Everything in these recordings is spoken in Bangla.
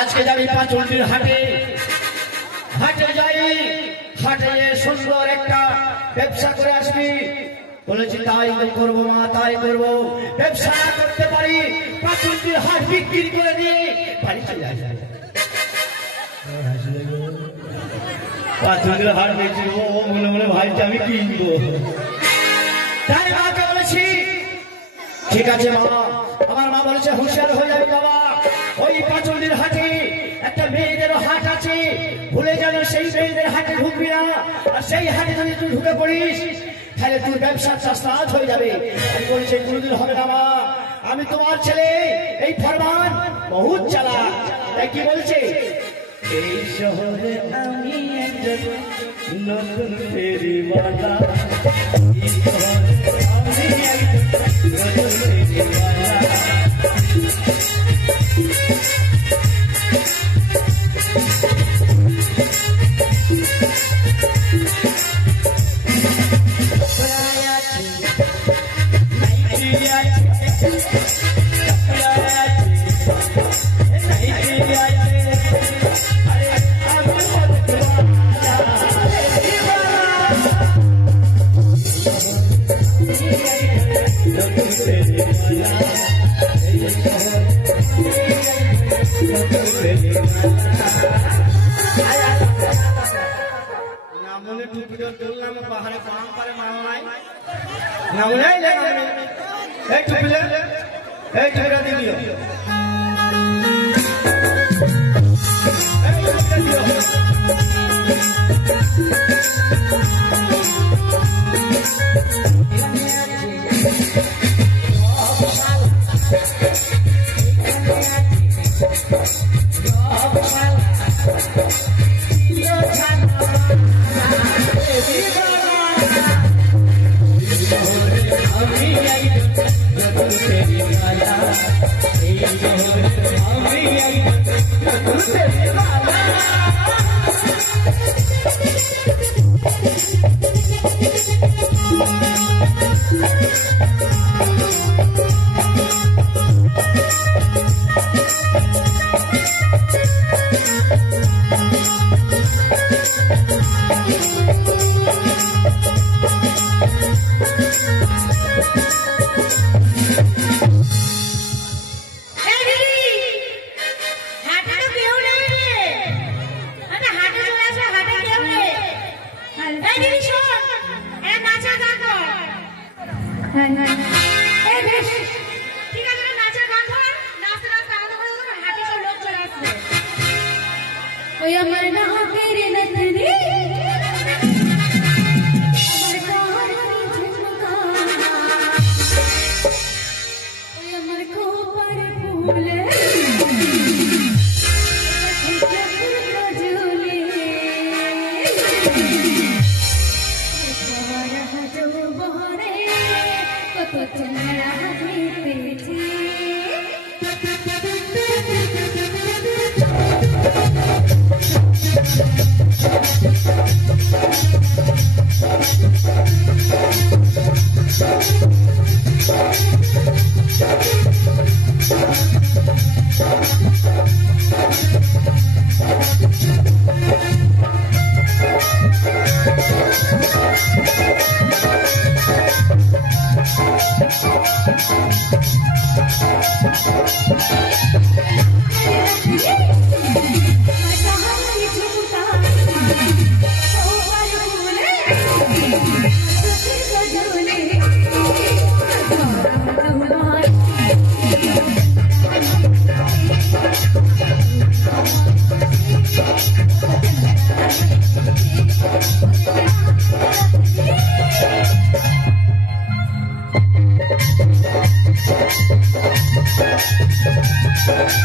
আজকে যাবি পাঁচুন্ডির হাটে, হাটে যাই, হাটে সুন্দর একটা ব্যবসা করে আসবি। বলেছি তাই করবো মা, তাই করবো। ব্যবসা করতে পারি পাঁচুন্ডির হাট বিক্রি করে দিয়ে বাড়ি চলে আসবে। পাঁচুন্ডির হাট বেচবো মনে মনে ভাইকে আমি কিনবো। তাই মাকে বলেছি ঠিক আছে মা। আমার মা বলেছে হুঁশিয়ার হয়ে যাবে বাবা, ওই পাঁচুন্ডির হাটে একটা মেয়েদের হাট আছে, ভুলে যাবে সেই মেয়েদের হাটে ঢুকবি না। আর সেই হাটে যদি তুই ঢুকে পড়িস তাহলে তোর ব্যবসার চাষাত হয়ে যাবে। আমি বলেছি কোনোদিন হবে না মা, আমি তোমার ছেলে, এই ফরমান বহুত চালাক। তাই কি বলছে, এই শহরে আমি একজন নতুন ফেরিওয়ালা, এই শহরে আমি একজন নতুন ফেরিওয়ালা। Yeah.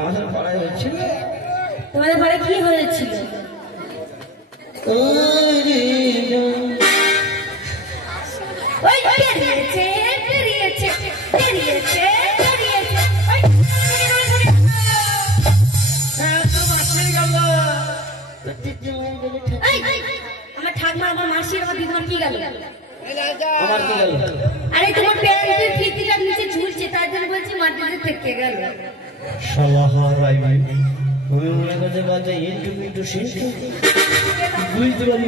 আমাদের পাড়ায় হয়েছিল। তোমাদের বাড়ি কি হয়েছিল? ওই বেরিয়েছে বেরিয়েছে বেরিয়েছে বেরিয়েছে আমার ঠাকুমা আমার মাসি আমার দিদিমার কি গেল? আমার কি গেল? আরে তোমার প্যান্টের ফিতিটা নিচে ঝুলছে তার জন্য বলছি মাটিতে থেকে গেল। শালা হারাই ভাই তুমি মনে করতে পারছো এইটুকু একটু শেষ বুঝতে পারি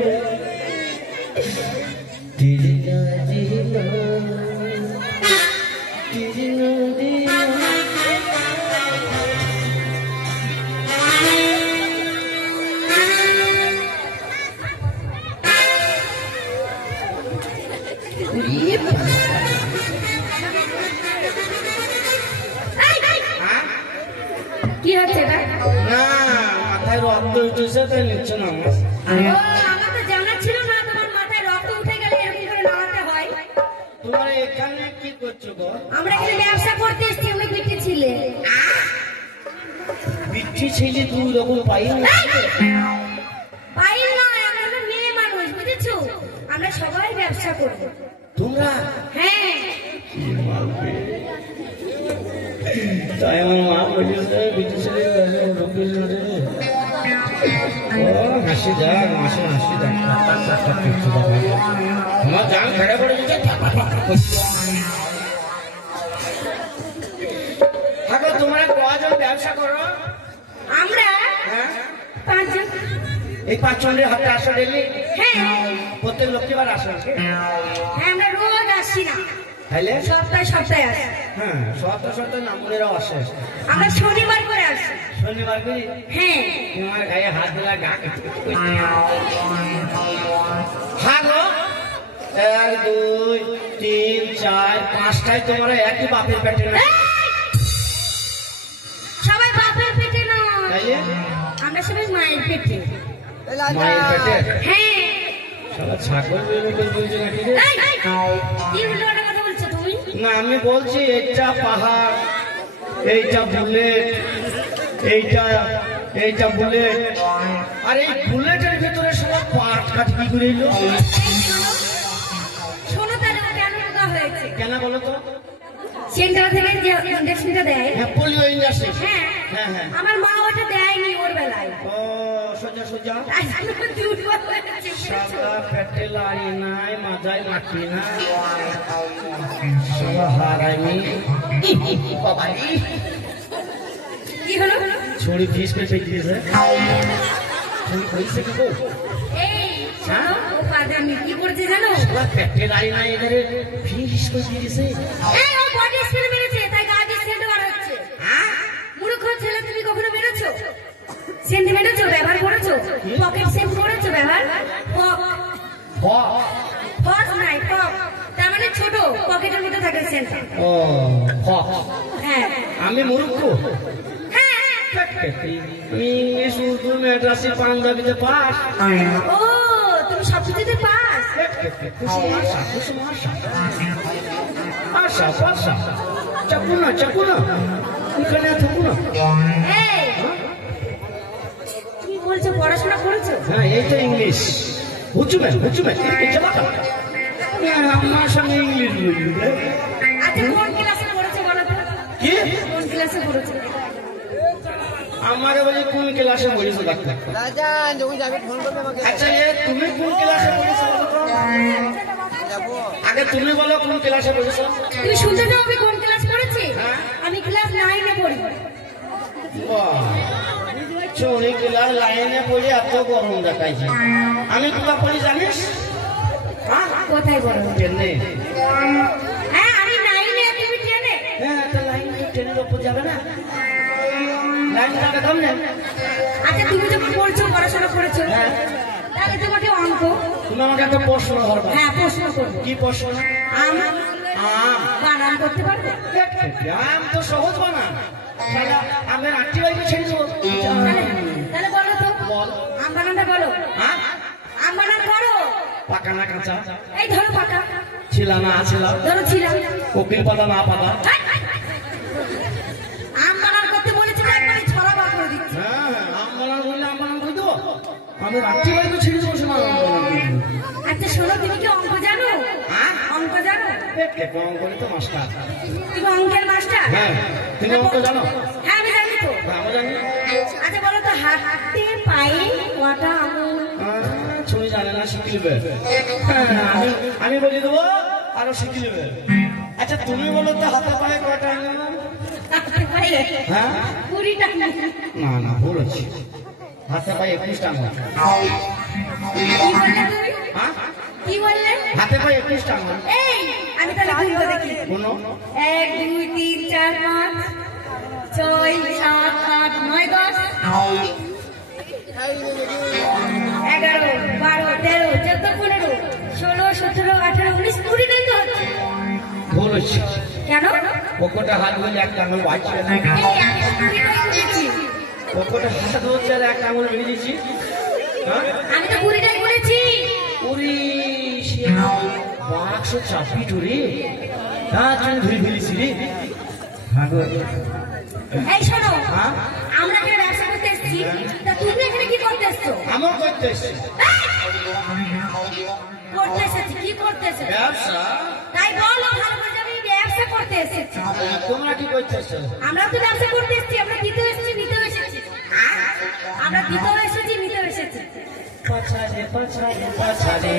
কি হচ্ছে এটা? না মাথায় রক্ত উঠেছে তাই নিচ্ছে না। আমার তো জানা ছিল না তোমার মাথায় রক্ত উঠে গেলে এরকম করে নাড়াতে হয়। তোমার এখানে কি করছো গো? আমরা এখানে ব্যবসা করতে এসেছি, আমরা বিটি ছিলে। বিচ্ছি ছেলে দুই রকম পাই পাই নয়, আমরা তো মেয়ে মানুষ বুঝেছো, আমরা সবাই ব্যবসা করব। তোমরা? হ্যাঁ। তাই আমার মা বলেছে বিচ্ছি ছেলে হাসি যাক মাসে হাসি যাক আমার জান খেড়ে পড়ে গেছে। থাকো তোমরা কজন ব্যবসা করো? আমরা হ্যাঁ 5 জন। এই 5 জনের হাতে আসো ডেলি? হ্যাঁ প্রত্যেক লক্ষ্মীবার আসো? হ্যাঁ আমরা রোজ আসি না, তাইলে সপ্তাহে সপ্তাহে আসি। হ্যাঁ সপ্তাহ সপ্তাহ নামুনেরাও আসে। আমরা শনিবার করে আসি। শনিবার করি? হ্যাঁ। তোমার গায়ে হাত দিলা গা হ্যাঁ গো 1 2 3 4 5টায় তোমরা একই বাপের পেটে না? সবাই বাপের পেটে না, তাইলে আমরা সবাই মায়ের পেটে। মায়ের পেটে? হ্যাঁ। শালা ছাগল বলছে নাকি রে? কি উল্টো কথা বলছো তুমি? না আমি বলছি এইটা পাহাড়, এইটা বুলেট, এইটা বুলেট, আর এই বুলেটের ভিতরে সব পাট কাট কি করে এলো? শোনো তাহলে কেন রোগা হয়েছে? কেন বলো তো? সেন্টার থেকে যে ইনজেকশনটা দেয়, হ্যাঁ পোলিও ইঞ্জেকশন। হ্যাঁ হ্যাঁ হ্যাঁ। আমার মা ওটা দেয়নি ওর বেলায়। ও সোজা সোজা দুর্বল হয়েছে। সাদা পেটে লাড়ি নাই, মাথায় মাটি না, সাদা হারামি বাবাই কি হলো? ছড়ি ফিস পে ফেক দিয়েছে। ছড়ি কইছে কি গো? এই শোনো, ও পাজামি কি করছে জানো? সাদা পেটে লাড়ি নাই, এদের ফিস করে দিয়েছে। এই ও বডি স্প্রে মেরেছে, তাই গা দিয়ে সেন্ট বার হচ্ছে। মূর্খ ছেলে, তুমি কখনো মেরেছো? সেন্ট মেরেছো? ব্যবহার করেছো? পকেট সেন্ট করেছো ব্যবহার? পক নাই, পক তার মানে ছোট পকেটের মধ্যে থাকে সেন্ট। ও ফক। হ্যাঁ আমি মূর্খ? হ্যাঁ। আমি ইংলিশ উর্দু মেড্রাসি পাঞ্জাবিতে পাস। ও তুমি সবকিছুতে পাস। আশা আশা চাপু না এখানে থাকু না। এই তুমি বলছো পড়াশোনা করেছো? হ্যাঁ এই তো ইংলিশ হুচুমে আমার সঙ্গে ইংলিশ বলবি। আচ্ছা কোন ক্লাসে পড়েছো বলো তো? কি কোন ক্লাসে পড়েছো? আমাকে বলি কোন ক্লাসে পড়েছো ডাক্তার? আচ্ছা তুমি কোন ক্লাসে পড়েছো আগে তুমি বলো কোন ক্লাসে পড়েছো? তুমি শুনতে চাও আমি কোন ক্লাস পড়েছি? হ্যাঁ। আমি ক্লাস 9 এ পড়ি। চুরি ক্লাস লাইনে পড়ে এত গরম দেখাইছে। আমি কোথায় পড়ি জানিস? কোথায় পড়ো? ট্রেনে। হ্যাঁ আমি 9 এ, তুমি 10 এ। হ্যাঁ তো লাইন ট্রেনের ওপর যাবে না? লাইন যাবে কেমনে? আচ্ছা তুমি যখন পড়ছো পড়াশোনা করেছো, হ্যাঁ। তাহলে তোমাকে অঙ্ক। তুমি আমাকে একটা প্রশ্ন ধরবা। হ্যাঁ প্রশ্ন করবো। কি প্রশ্ন? আম আম। বানান করতে পারবে? আম তো সহজ বানা। আমের আটটি বাইকে ছেড়ে দেবো। তাহলে বলো তো, বল। আম বানানটা বলো। হ্যাঁ আম বানান করো। পাকা না কাঁচা? এই ধরো পাকা। ছিলা না আছিলা? ধরো ছিলাম। কোকিল পাতা না পাতা? আম বানান করতে বলেছিল একবার রাত্রি বাড়ি তো ছেড়ে দেবো শোনা। আচ্ছা শোনো, তুমি কি অঙ্ক জানো? অঙ্ক জানো? অঙ্ক তো মাস্টার। তুমি অঙ্কের মাস্টার? হ্যাঁ। তুমি অঙ্ক জানো? হ্যাঁ আমি জানি তো। আমি জানি। আচ্ছা বলো তো, হাতে পায়ে কটা আঙুল? তুমি জানে না, শিখে নেবে। আমি বলে দেবো আরো শিখে নেবে। আচ্ছা তুমি বলো তো, হাতে পায়ে কটা আঙুল? হ্যাঁ 20টা। না না, ভুল হচ্ছে। হাতে পায়ে 21টা আঙুল। কি বললে তুমি? হ্যাঁ কি বললে? হাতে পায়ে 21টা আঙুল। এই আমি তাহলে গুনবো দেখি। গুনো। 1 2 3 4 5 6 7 8 9 10 11 12 13 14 15 16 17 18 19 20 দিন তো হচ্ছে। ভুল হচ্ছে। কেন? পকেটে হাত বলে একটা আঙুল বাড়ছে না। এই আমি তো 20টাই গুনেছি। পকেটে হাত বলছে আর একটা আঙুল বেরিয়ে দিচ্ছি। আমি তো 20টাই গুনেছি। ওরে সে বাক্সো চাপি টুরি। হ্যাঁ তুমি ধরে ফেলেছি রে। হ্যাঁ গো। এই শোনো, হ্যাঁ আমরা এখানে ব্যবসা করতে এসেছি, তা তুমি এখানে কি করতে এসছো? আমার করতে এসছি করতে এসেছি কি করতে এসেছো? ব্যবসা। তাই বলো ভালো করে, আমি ব্যবসা করতে এসেছি। তোমরা কি করতে এসছো? আমরা তো ব্যবসা করতে এসেছি, আমরা দিতে এসেছি নিতেও এসেছি। আমরা দিতেও এসেছি নিতেও এসেছি। পাছাড়ে পাছাড়ে পাছাড়ে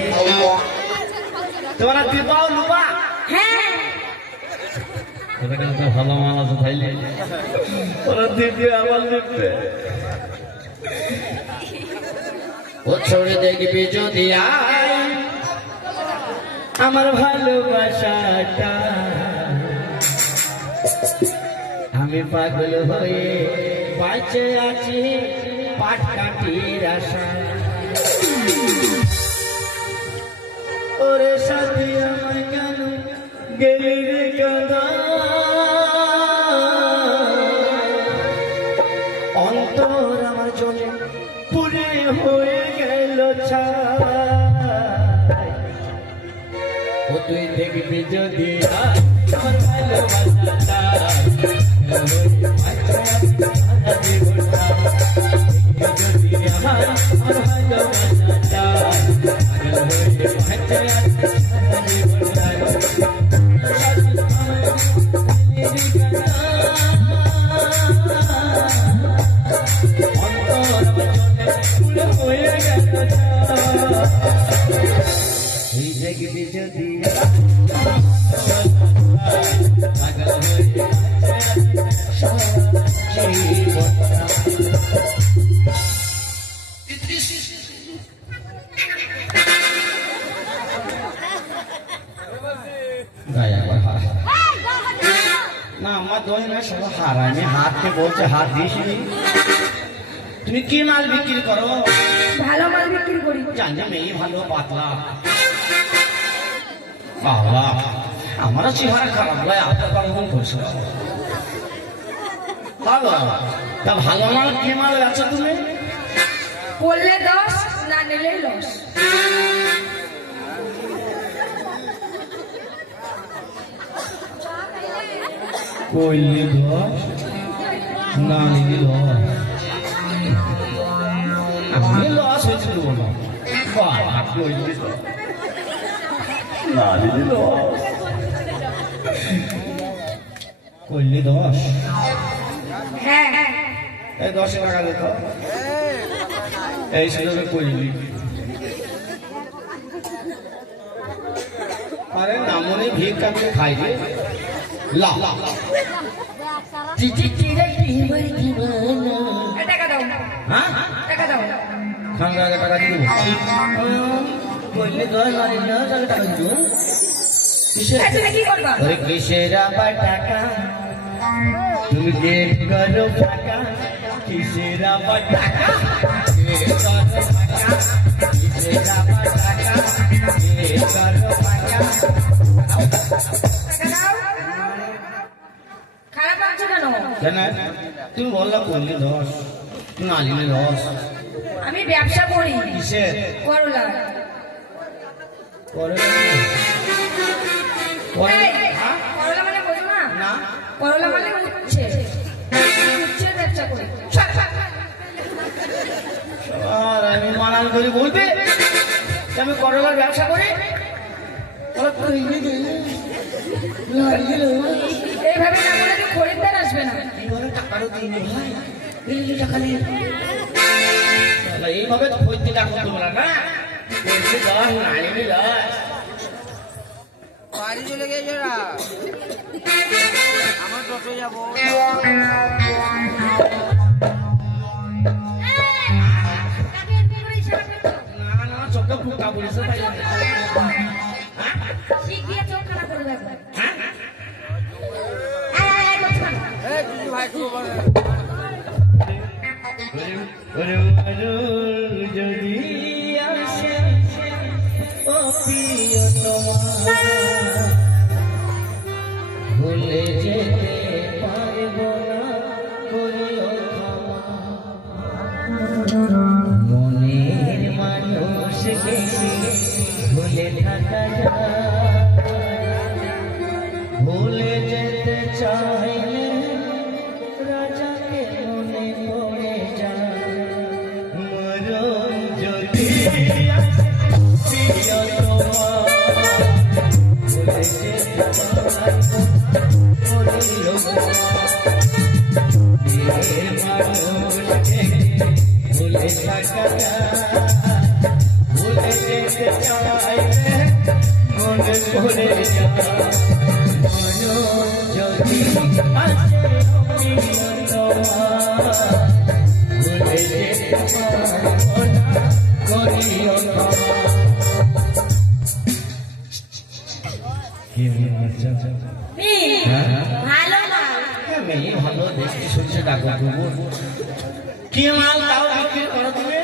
তোমরা দিবাও লুবা। হ্যাঁ ওটা কিন্তু ভালো মাল আছে তাইলে ওরা দিতে আবার দিতে। ও ছড়ে দেখবি যদি আয় আমার ভালোবাসাটা, আমি পাগল হয়ে বাঁচে আছি পাট কাটির আশা। ওরে সাথী আমার কেন গেলি রে কাদা, অন্তর আমার জন্য পুরে হয়ে গেল ছাই। ও তুই দেখবি যদি আমার ভালোবাসাটা, দেখবি যদি না আমার দোষ না, সব হারামি হাতকে বলছে হাত দিয়েছিলি। তুমি কি মাল বিক্রি করো? ভালো মাল বিক্রি করি। জানি মেয়ে ভালো পাতলা। বাবা আমারও চেহারা খারাপ ভাই, আপনার কেমন করছো? ভালো তা ভালো মাল কি মাল আছে তুমি? করলে 10 না নিলে লস। কইলে 10 না নিলে লস। আমি লস হয়েছে দেবো না। বাবা কইলে না নিলে লস। কইলে 10। হ্যাঁ এই 10 টাকা দিত এই সুযোগে কইলি। আরে নামনে ভিক আমি খাই রে। লা চিচি চিরে দিবই দিবানা। টাকা দাও। হ্যাঁ টাকা দাও। খাঙ্গা টাকা দিব। কইলে 10 না নিলে টাকা দিব। কিসের? তুমি কি করবা? ওরে কিসের আবার টাকা, তুমি গেট করো ফাঁকা। কিসের আবার টাকা, গেট করো ফাঁকা। কিসের আবার টাকা, গেট করো ফাঁকা। টাকা দাও। খারাপ লাগছে কেন? কেন তুমি বললা করলে 10 না নিলে 10। আমি ব্যবসা করি। কিসের? করলা। করলা করলা মানে বোঝো না? না করলা মানে উচ্ছে। উচ্ছে ব্যবসা করি। আর আমি মারান করে বলবে আমি করলার ব্যবসা করি এইভাবে না বলে তো খরিদ্দার আসবে না। টাকারও দিইনি ভাই, টাকা নেই এইভাবে তো খরিদ্দার টাকা তোমরা না বাড়ি চলে গেছে আমার টোটো যাবো। না চোখটা ফুটা বলেছে ভাই যদি আসে ও প্রিয় তোমার ভুলে যেতে পারব না করিও ক্ষমা মনের মানুষকে ভুলে থাকা যায় ভুলে যেতে চাইলে রাজাকে মনে পড়ে যায় মরণ যদি প্রিয় তোমার ভুলে যেতে পারব করিও নিজের মানুষকে ভুলে থাকা যায় ভুলে যেতে চাইলে মনে পড়ে যায় যদি আসে প্রিয় তোমার ভুলে যেতে পারব না করিও ভালো না মেয়ে ভালো দেখতে শুনছে ডাকো কি মাল তাও বিক্রি করো তুমি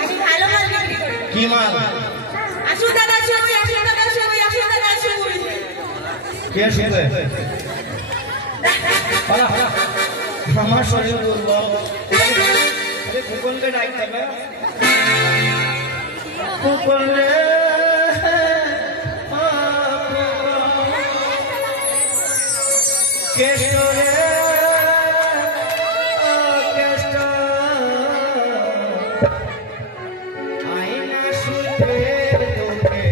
আমি ভালো মাল বিক্রি করি। কি মাল আসুন দাদা শুনি, আসুন দাদা শুনি, আসুন দাদা শুনি। কে শুনবে আমার শরীর দুর্বল আরে কুকুরকে ডাকতে হবে কুকুর রে কেষ্ট রে কেষ্ট আইনা শুতে তোকে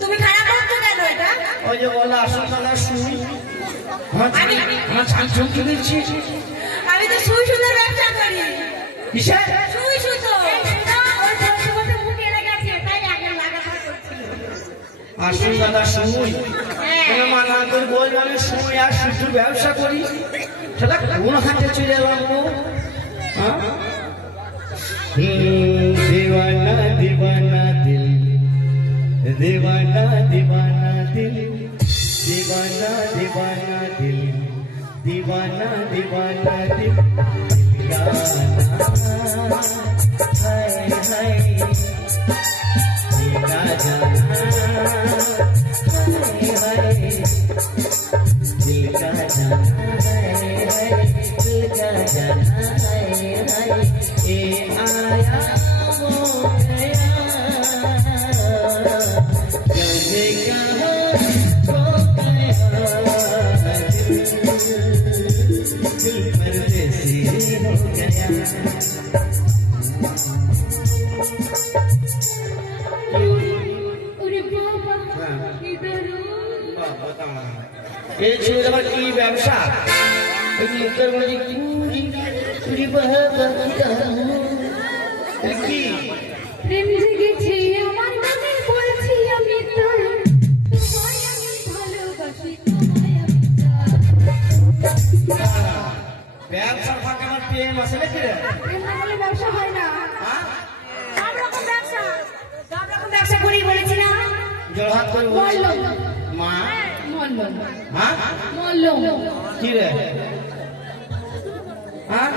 তুমি খারাপ করছো কেন এটা? ওই যে বলো আসল দাদা শুই আমার ছান কিনেছি আমি তো সুই সুতোর ব্যবসা করি। কিসের সুই সুতো। ওই বসে বসে মুখ এলে গেছে, তাই আগে লাগাতে করছি। আসল দাদা শুই তুমি মানা করে বলবে আমি শুই আর শুধু ব্যবসা করি সেটা কোন হাতে চলে যাবো दीवाना दीवाना दिल दीवाना दीवाना दिल दीवाना दीवाना दिल दीवाना दीवाना दिल गाना हाय हाय जीना जाना हाय हाय दिल का जाना हाय हाय दिल का जाना हाय हाय ए आया वो गया जाने कहाँ खो गया दिल परदेसी हो गया ওরে বাবা, ইদারু। এই ছিল আমার কি ব্যবসা মুখের মধ্যে কি প্রেম জেগেছে আমার মনে, বলছি আমি তোর, তোমায় আমি ভালোবাসি, তোমায় আমি চাই। ব্যবসা ফাঁকা আমার প্রেম আছে নাকি রে প্রেম না হলে ব্যবসা হয় না। সব রকম ব্যবসা করি বলেছি না। জোড়হাত করে মল্লম। মা মল্লম। হ্যাঁ মল্লম। কি রে হ্যাঁ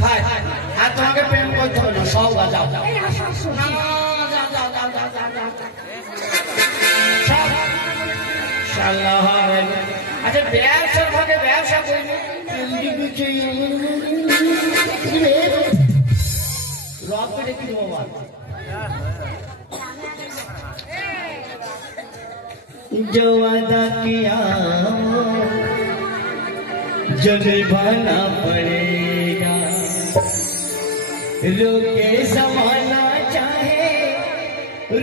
খাই আর তোমাকে প্রেম করতে হবে না সব যাও যাও এই আসো, আসো। না, যাও যাও যাও যাও যাও যাও সব শালা হবে আচ্ছা ব্যবসা ফাঁকে ব্যবসা করবে রব দেখি দেবো বল। जो वादा किया जो निभाना पड़ेगा, रोके जमाना चाहे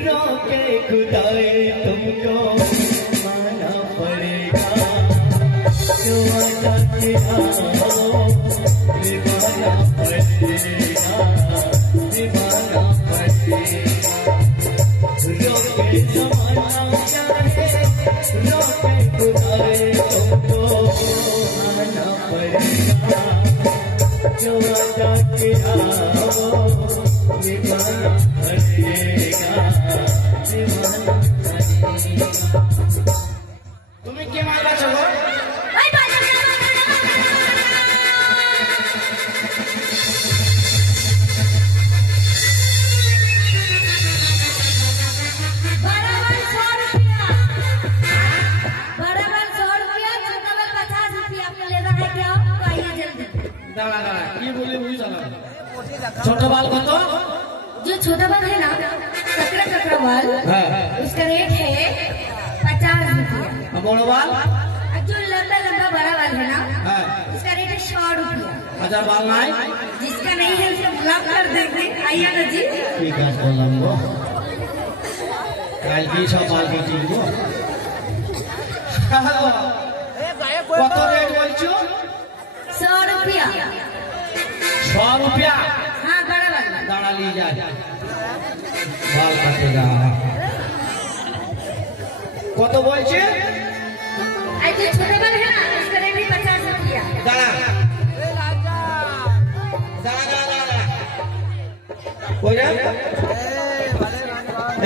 रोके खुदाए तुमको माना पड़ेगा। जो वादा किया निभाना पड़ेगा, निभाना पड़ेगा। रोके जमाना चाहे रोके खुदाए तुमको माना पड़ेगा। जो वादा किया निभाना पड़ेगा, निभाना पड़ेगा। तुम्हें क्या मांगा चलो छोटा बाल कत? जो छोटा बाल है ना, ककड़ा ककड़ा बाल, उसका रेट है 50 रुपया। बड़ा बाल? जो लंबा लंबा बड़ा बाल है ना, उसका रेट है 100 रुपया। 1000 बाल नहीं? जिसका नहीं है उसको ब्लॉक कर देंगे। आइए ना जी। ठीक है बोला वो कल की सब बाल की चीज वो কত রেট বলছো? 100 रुपया। 100 रुपया? हाँ बड़ा बाल। दाना ली जाए बाल काटेगा। কত বলছে? जो छोटा बाल है ना, उसका रेट है 50 रुपया। दाना दाना दाना कोई रे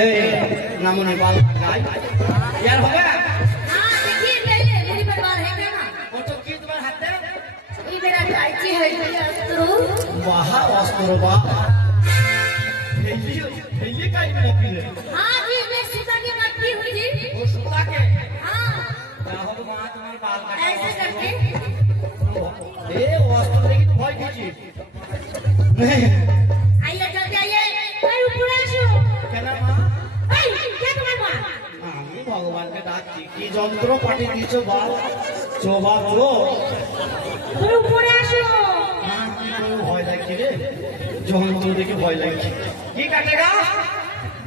ए नामने बाल काट यार हो गया। हाँ देखिए पहले मेरी पर बाल है क्या ना? फोटो की तुम्हारे हाथ में? ये मेरा टाइची है तो वाह वास्तव बा हेली काई में रखी है। हाँ जी मैं सूता की मट्टी हुई जी। वो सूता के? हाँ जाओ तो वहां तुम्हारे बाल काटे ऐसे करके। ए वास्तव देखी तो भय कीजिए नहीं आइए जल्दी आइए। भाई ऊपर आसो। क्या नाम मां? भाई क्या तुम्हारा बाल? আমি ভগবানকে ডাকছি কি যন্ত্র পাঠিয়ে দিয়েছো বাল চোবা বলো তুমি উপরে আসো। ভয় লাগছে রে যন্ত্র দেখে ভয় লাগছে। কি কাটেগা?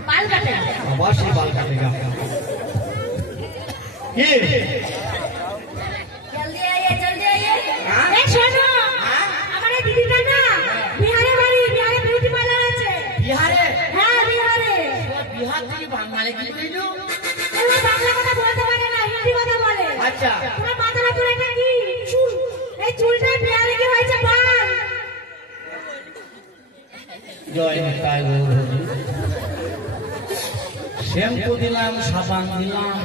बाल काटे। আবার সেই বাল কাটেগা কি? जल्दी आइए जल्दी आइए। हाँ? ए सुनो हमारे दीदी का ना बिहारे वाली बिहारे ब्यूटी पार्लर আছে। বিহারে? হ্যাঁ বিহারে। বিহার থেকে বাঙালি কি কইলো? ওরা বাংলা কথা বলতে পারে না, হিন্দি কথা বলে। আচ্ছা তোমার মাথার উপরে একটা কি চুল, এই চুলটা বিহারে কি হয়েছে বাল। জয় নিতাই গৌর হরি। শ্যাম্পু দিলাম সাবান দিলাম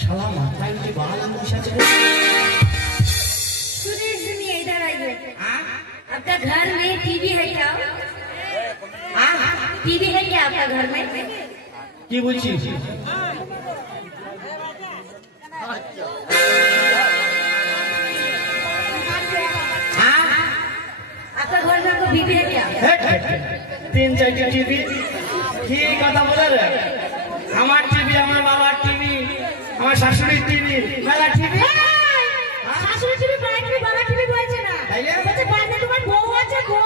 শালা মাথায় কি বাল বসেছে? सुनिए सुनिए इधर आइए। आपका घर में टीवी है क्या? टीवी है क्या आपका घर में? কি বলছিস? आपका घर में आपको बीबी है क्या? 3-4 টিভি কি কথা বলে রে? আমার টিভি আমার বাবার টিভি আমার শাশুড়ির টিভি মেলা টিভি। শাশুড়ি টিভি মায়ের টিভি বাবার টিভি বলছে না, তাইলে? বলছে বাড়িতে তোমার বউ আছে বউ।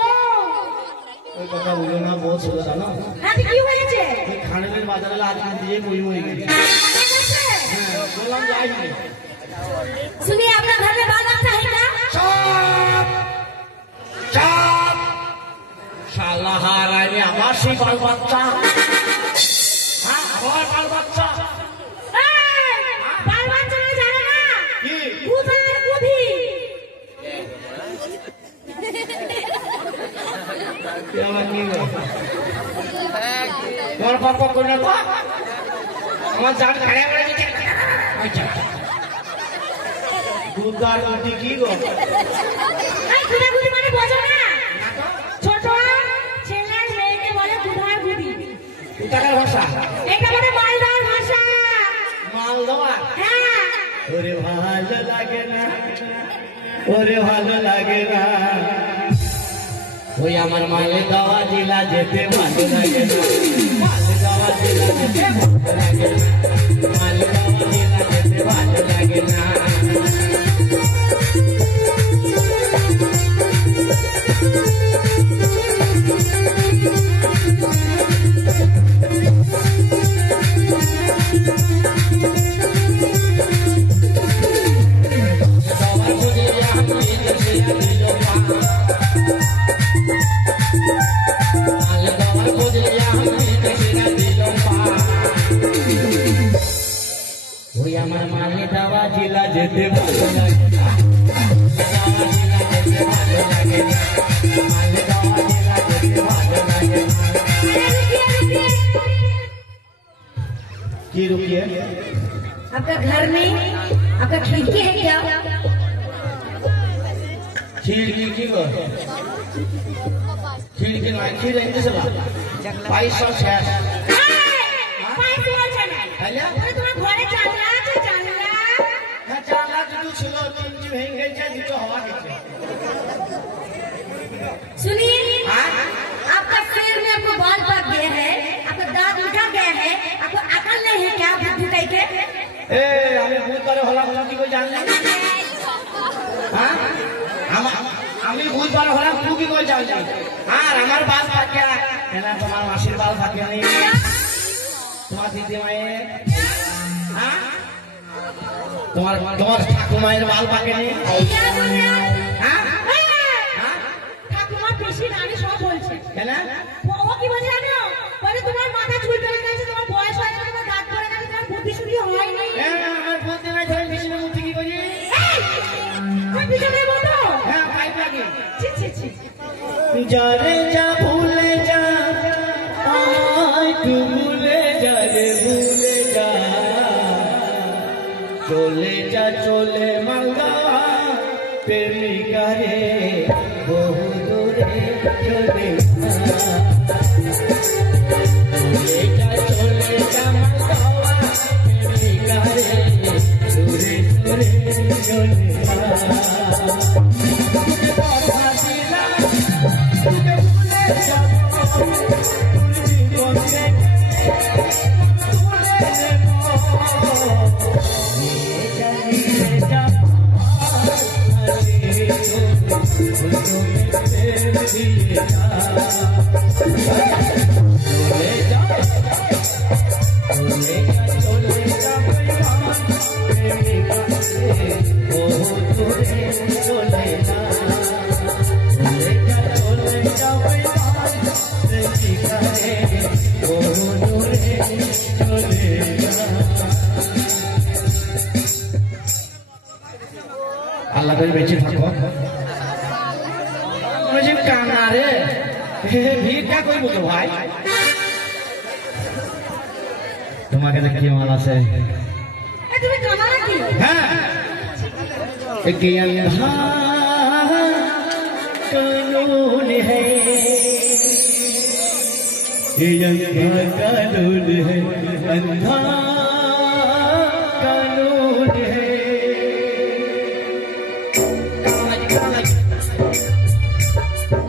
ওই কথা বলো না বহুত ছোট জানো রাতে কি হয়েছে? ওই খানের বাজারে আজকে দিয়ে বই হয়ে গেছে। হ্যাঁ বললাম যাইনি। सुनिए आपका घर में बाल बच्चा है क्या? চাপ চাপ শালা হারানি আমার সেই বাল বাচ্চা। হ্যাঁ আমার বাল বাচ্চা बाल बच्चा नहीं जाने ना কি? उधर बुद्धि। আমার কি গো? তোমার পাপা কোন তো আমার জান খাড়া করে দিতে। আচ্ছা দুধার দুধি কি গো? এই দুধা গুদি মানে বোঝো না? ছোট ছেলে মেয়েকে বলে দুধার গুদি। কোথাকার ভাষা? এটা মানে মালদার ভাষা। মালদা? হ্যাঁ ওরে ভালো লাগে না ওরে ভালো লাগে না ওই আমার মালগাঁও জেলা যেতে ভালো লাগে না, মালগাঁও জেলা যেতে ভালো লাগে না, মালগাঁও জেলা যেতে ভালো লাগে না। আমার মালগাঁও জেলা যেতে ভালো লাগে না, মালগাঁও জেলা যেতে ভালো লাগে না। কি रुकिए? आपका घर में आपका खिड़की है क्या? खिड़की की गो खिड़की ना खिड़की इंदे से पैसा शेष पैसा বলছে না হ্যালো তোমার ঘরে জানলা আছে জানলা হ্যাঁ জানলা দুটো ছিল তিনটি ভেঙে গেছে দুটো हवा গেছে। सुनिए आपका सिर में आपको बाल पक गया है, आपका दांत उठा गया है, आपको अकल नहीं है क्या बुद्धि कह के? ए আমি ভূত করে হলা কি কই জানলে? হ্যাঁ আমি ভূত করে হলা কি কই জানলে? আর আমার বাল পাকে না তোমার মাসির বাল পাকে নি, তোমার দিদি মায়ের হ্যাঁ তোমার তোমার ঠাকুমায়ের বাল পাকে নি। क्या बोल रहे हैं? হ্যাঁ ঠাকুমা পেশি রানী সব বলছে কেন? ও কি বলছে জানো? বলে তোমার মাথা চুল পেকে গেছে, তোমার বয়স হয়ে গেছে, তোমার দাঁত পড়ে গেছে, তোমার বুদ্ধি শুদ্ধি হয়নি। আমার বুদ্ধি নাই ধরে বেশি মুক্তি কি করি? তুমি পিছনে বলো। হ্যাঁ পাইপ লাগে। ছি ছি ছি। जा रे जा भूले जा आय तू भूले जा रे भूले जा चले जा चले मालगाँव प्रेमिका रे बहु दूरे चले चले जा मालगाँव प्रेमिका रे दूरे दूरे चले আল্লাহ বেঁচে থাকো কানা রে ভিড়টা করবো তো ভাই তোমাকে দেখি মাল আছে তুমি কানা নাকি? হ্যাঁ कानून है कानून है अंधा कानून है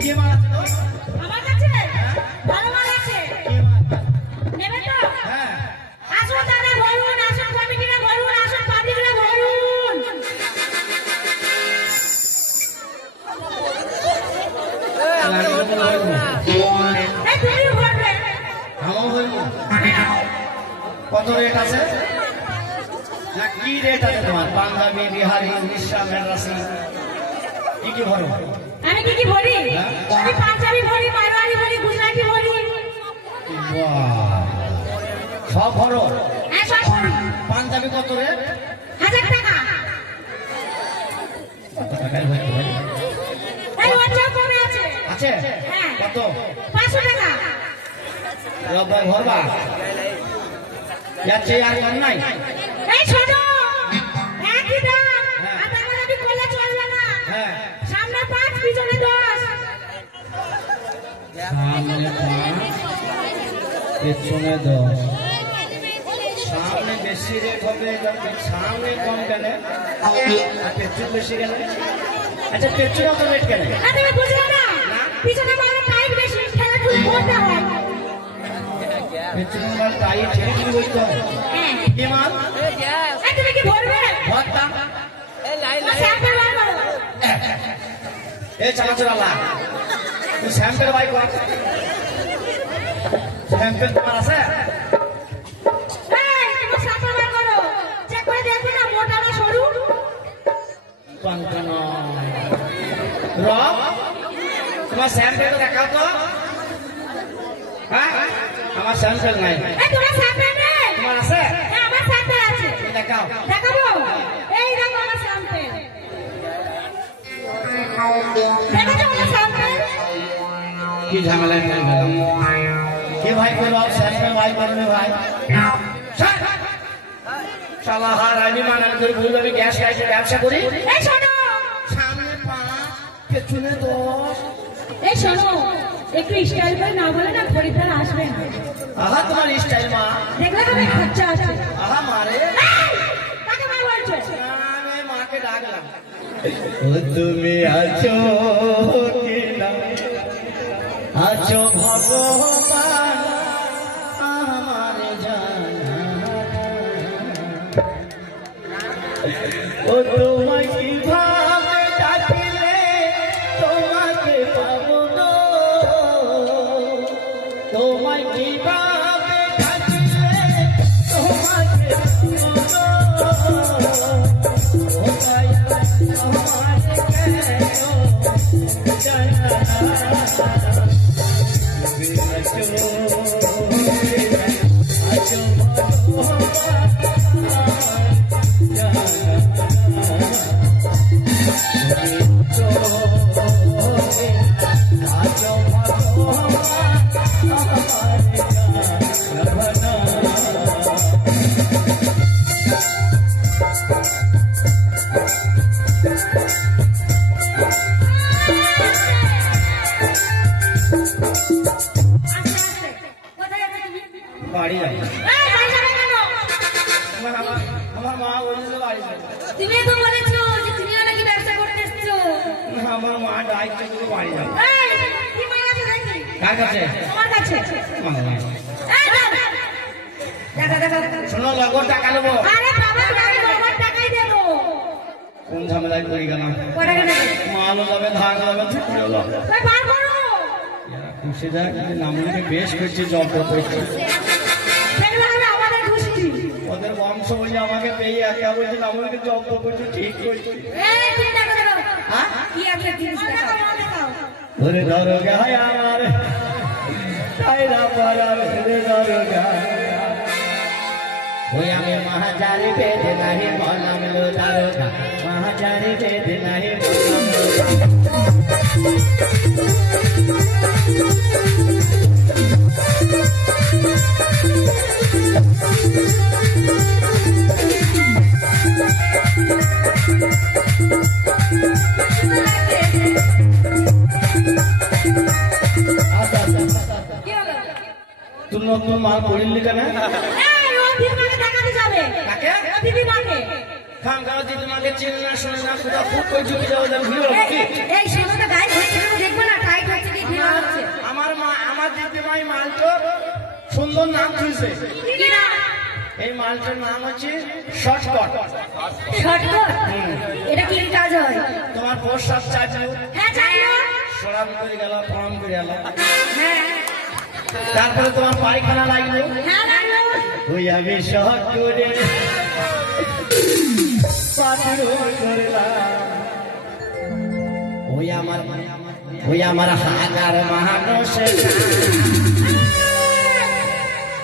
ये बात আমার কাছে ভালো মাল আছে, নেবে তো? হ্যাঁ আসুন দাদা বলুন, আসুন কমিটিরা বলুন, আসুন পাবলিকরা বলুন। এই তুমি বলবে আমার বলবো কত রেট আছে না কি রেট আছে তোমার পাঞ্জাবি বিহারি উড়িষ্যা মেড্রাসি কি কি ভরো? আমি কি কি ভরি? আমি পাঞ্জাবি ভরি, মারওয়াড়ি ভরি, গুজরাটি ভরি। বাহ সব ভরো? হ্যাঁ সব ভরি। পাঞ্জাবি কত রেট? 1000 টাকা। কত টাকায় ভরতে পারি? এই ওটা কমে আছে। আছে হ্যাঁ। কত? 500 টাকা। রবাই ভরবা যাচ্ছে আর কম নাই? এই ছোট একই দাম, আর দামাদামি করলে চলবে না। হ্যাঁ সামনে 5 পিছনে 10। সামনে 5 পেছনে 10 সামনে বেশি রেট হবে সামনে কম কেন আর পেছনে বেশি কেন? আচ্ছা পেছনে কত রেট কেন? তুমি বুঝলে না? পিছনে বানাতে হয়। চুন মাল টাই ছেড়ে কি বলতো হ্যাঁ। কি মাল এই গ্যাস এই তুমি কি ভরবে? ভর্তা এই লাইন তোমার স্যাম্পেল বার করো। এই চানাচুরালা তুই স্যাম্পেল বাই কর স্যাম্পেল তোমার আছে এই, তোমার স্যাম্পেল বার করো। চেক করে দেখবে না মোটা না সরু? পাঙ্কানো রব তোমার স্যাম্পেল দেখাও তো হ্যাঁ আমার স্যাম্পেল নাই এই তোমার স্যাম্পেল নেই? তোমার আছে হ্যাঁ, আমার স্যাম্পেল আছে। দেখাও দেখাবো? এই দেখো আমার স্যাম্পেল। দেখেছো আমার স্যাম্পেল? কি ঝামেলায় পড়ে গেলাম কি ভাই করবো স্যাম্পেল ভাই করবে ভাই শালা হার আমি মানান করে বলবো আমি গ্যাস লাইটের ব্যবসা করি এই শোনো, সামনে 5 পেছনে 10 এই শোনো, একটু স্টাইল করে না বলে না খরিদ্দার আসবে না। আহা তোমার স্টাইল মা দেখলে তুমি খরচা আছে। আহা মারে এই, কাকে ভাই বলছো? আমি মাকে ডাকলাম ও তুমি আছো কি না আছো ভগবান আমার জানা ও তোমায় কিভাবে ডাকিলে তোমাকে পাবো না তোমায় কিভাবে ডাকিলে তোমাকে পাবো কোথায় যাচ্ছ তুমি? বাড়ি যাই এই, বাড়ি যাবে কেন? আমার মা বলেছিল বাড়ি যাই তুমি তো বলেছো যে তুমিও নাকি ব্যবসা করতে এসছো। আমার মা ডাইতে করে বাড়ি যাবে এই, কি মাল আছে দেখি? কার কাছে তোমার কাছে। মামা এই, দাও। দেখা। শোনো লগর টাকা নেবো আরে বাবা, আমি তোমার টাকাই দেবো। কোন ঝামেলায় পড়ে গেলাম কটা কেন? মালও যাবে ধান যাবে ঠিক হয়ে গেল ওই বার করো। খুশি দেখ নামগুলিকে বেশ করছে জব করছে দেখলে হবে আমাদের গোষ্ঠী। ওদের বংশ বলে আমাকে পেয়ে একা বলছে নামগুলিকে জব করছে ঠিক করছে এই, তুমি দেখো। হ্যাঁ কি আছে জিনিস দেখাও। ধরে ধরো গায় আমার তাইরা পারার ধরে ধরো গায় ওই আমি মহাজারি পেতে নাহি বললাম লো দারোগা মহাজারি পেতে নাহি বললাম লো কি হলো? তুই নতুন মাল পড়িলি কেন এই, ও দিদিমাকে দেখাতে যাবে। কাকে? ও দিদিমাকে। খামখানা দিদি মাকে চিনে না শুনে না কোথাও খুব করে চুপি যাও ভিড় এই শোনোটা গায়ে ধরছে কেন দেখবো না, টাইট হচ্ছে কি ঢিলা হচ্ছে? আমার মা আমার দিদিমাই মালটো সুন্দর নাম তুলছে কি না? এই মালটার নাম হচ্ছে শর্টকট শর্টকট? এটা কি কাজ হয়? তোমার প্রস্তাব চাইছিল হ্যাঁ, জানো। সরাম করে গেল ফর্ম করে গেল হ্যাঁ, তারপরে তোমার পায়খানা লাগলো হ্যাঁ, জানো। ওই আমি শহর করে পাথর করলাম ওই আমার হাজার মানুষ